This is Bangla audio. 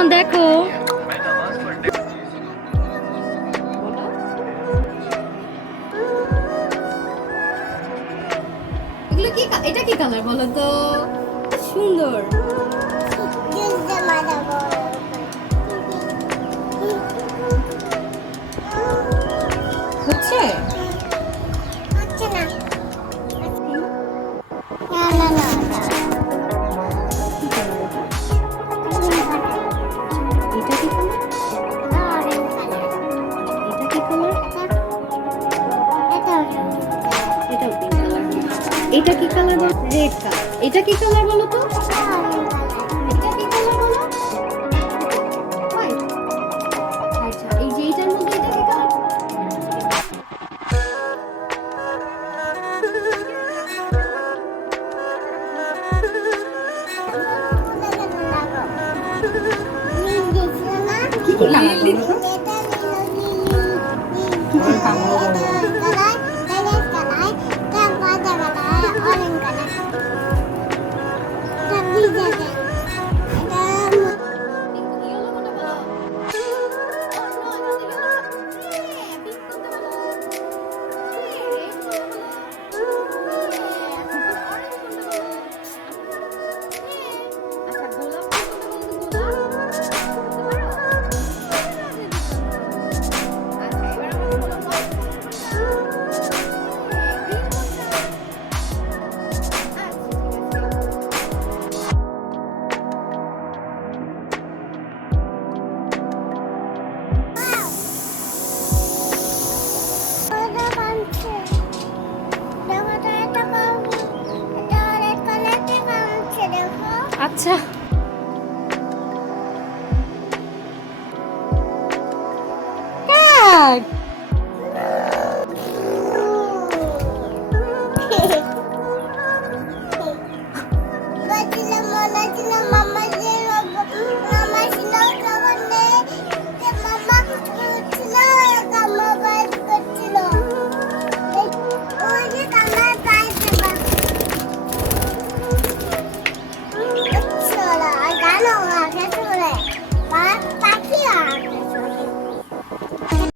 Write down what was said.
কেমন দেখো? এগুলো কি এটা কি কালার বলো তো? সুন্দর হচ্ছে এটা কি কালার? Red colour. এটা কি কালার বলো তো? এটা কি কালার বলো? হোয়াইট। আচ্ছা এই যে এইটার মধ্যে এটা কি কালার? কি কি কালার বলো তো? আচ্ছা